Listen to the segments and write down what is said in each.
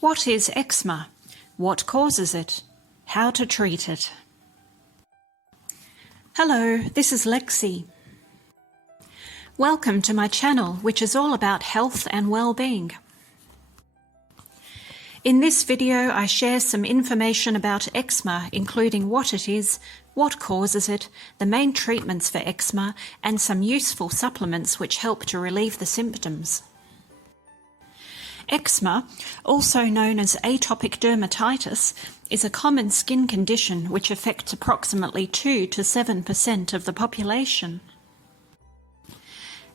What is eczema? What causes it? How to treat it? Hello, this is Lexi. Welcome to my channel, which is all about health and well-being. In this video, I share some information about eczema, including what it is, what causes it, the main treatments for eczema, and some useful supplements which help to relieve the symptoms. Eczema, also known as atopic dermatitis, is a common skin condition which affects approximately 2 to 7% of the population.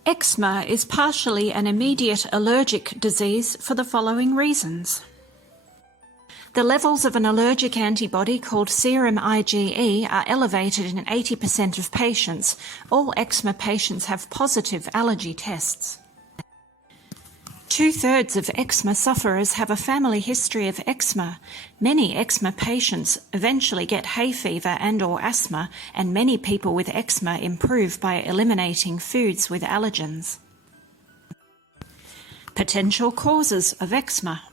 Eczema is partially an immediate allergic disease for the following reasons. The levels of an allergic antibody called serum IgE are elevated in 80% of patients. All eczema patients have positive allergy tests. 2/3 of eczema sufferers have a family history of eczema. Many eczema patients eventually get hay fever and/or asthma, and many people with eczema improve by eliminating foods with allergens. Potential causes of eczema.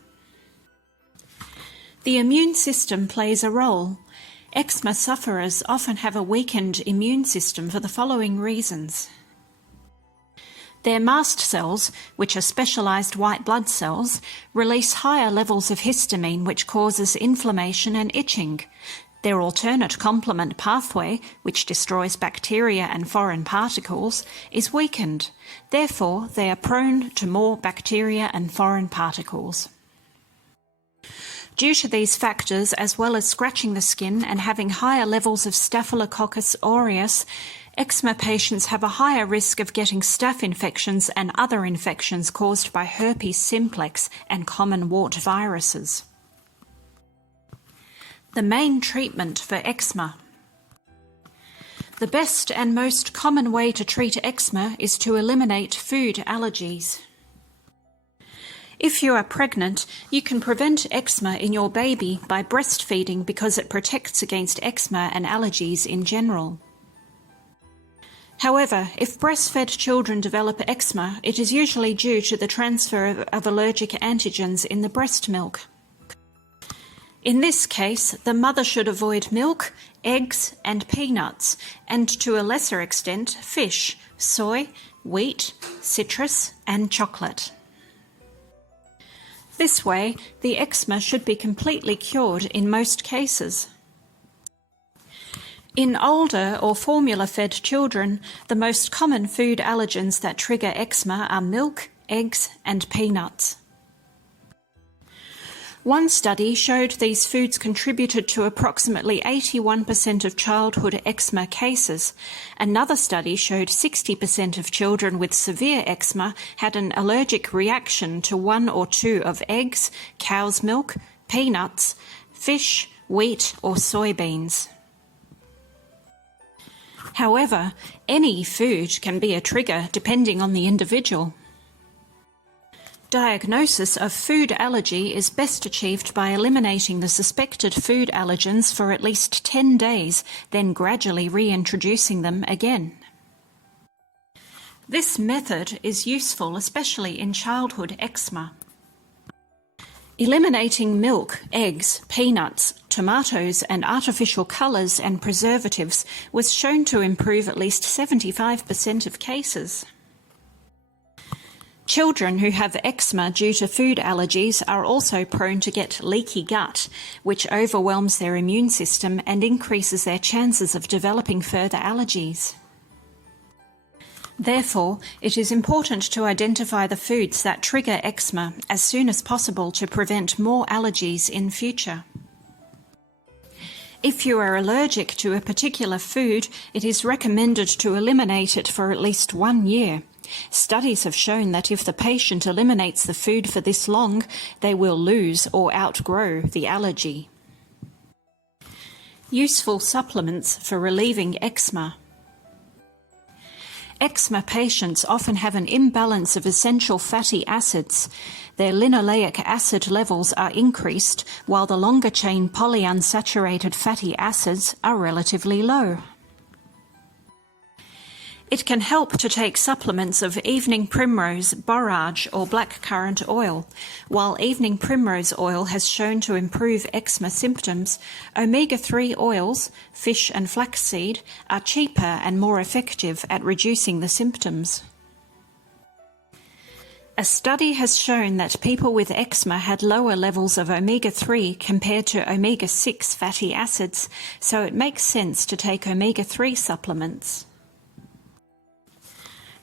The immune system plays a role. Eczema sufferers often have a weakened immune system for the following reasons. Their mast cells, which are specialized white blood cells, release higher levels of histamine, which causes inflammation and itching. Their alternate complement pathway, which destroys bacteria and foreign particles, is weakened. Therefore, they are prone to more bacteria and foreign particles. Due to these factors, as well as scratching the skin and having higher levels of Staphylococcus aureus, eczema patients have a higher risk of getting staph infections and other infections caused by herpes simplex and common wart viruses. The main treatment for eczema. The best and most common way to treat eczema is to eliminate food allergies. If you are pregnant, you can prevent eczema in your baby by breastfeeding because it protects against eczema and allergies in general. However, if breastfed children develop eczema, it is usually due to the transfer of allergic antigens in the breast milk. In this case, the mother should avoid milk, eggs, and peanuts, and to a lesser extent, fish, soy, wheat, citrus, and chocolate. This way, the eczema should be completely cured in most cases. In older or formula-fed children, the most common food allergens that trigger eczema are milk, eggs, and peanuts. One study showed these foods contributed to approximately 81% of childhood eczema cases. Another study showed 60% of children with severe eczema had an allergic reaction to 1 or 2 of eggs, cow's milk, peanuts, fish, wheat, or soybeans. However, any food can be a trigger depending on the individual. Diagnosis of food allergy is best achieved by eliminating the suspected food allergens for at least 10 days, then gradually reintroducing them again. This method is useful especially in childhood eczema. Eliminating milk, eggs, peanuts, tomatoes, and artificial colours and preservatives was shown to improve at least 75% of cases. Children who have eczema due to food allergies are also prone to get leaky gut, which overwhelms their immune system and increases their chances of developing further allergies. Therefore, it is important to identify the foods that trigger eczema as soon as possible to prevent more allergies in future. If you are allergic to a particular food, it is recommended to eliminate it for at least 1 year. Studies have shown that if the patient eliminates the food for this long, they will lose or outgrow the allergy. Useful supplements for relieving eczema. Eczema patients often have an imbalance of essential fatty acids. Their linoleic acid levels are increased, while the longer-chain polyunsaturated fatty acids are relatively low. It can help to take supplements of evening primrose, borage or blackcurrant oil. While evening primrose oil has shown to improve eczema symptoms, omega-3 oils, fish and flaxseed, are cheaper and more effective at reducing the symptoms. A study has shown that people with eczema had lower levels of omega-3 compared to omega-6 fatty acids, so it makes sense to take omega-3 supplements.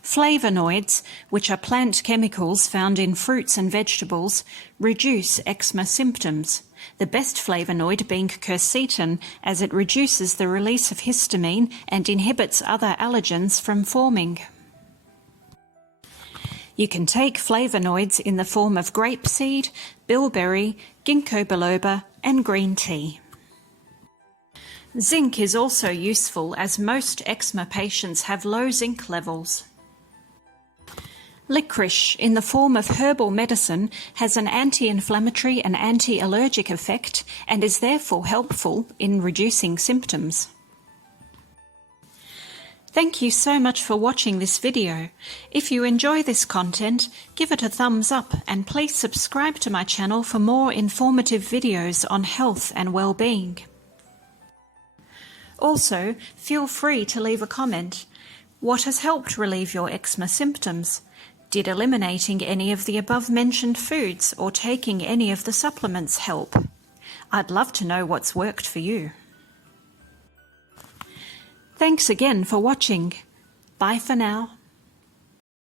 Flavonoids, which are plant chemicals found in fruits and vegetables, reduce eczema symptoms. The best flavonoid being quercetin, as it reduces the release of histamine and inhibits other allergens from forming. You can take flavonoids in the form of grapeseed, bilberry, ginkgo biloba, and green tea. Zinc is also useful as most eczema patients have low zinc levels. Licorice, in the form of herbal medicine, has an anti-inflammatory and anti-allergic effect and is therefore helpful in reducing symptoms. Thank you so much for watching this video. If you enjoy this content, give it a thumbs up and please subscribe to my channel for more informative videos on health and well-being. Also, feel free to leave a comment. What has helped relieve your eczema symptoms? Did eliminating any of the above-mentioned foods or taking any of the supplements help? I'd love to know what's worked for you. Thanks again for watching. Bye for now.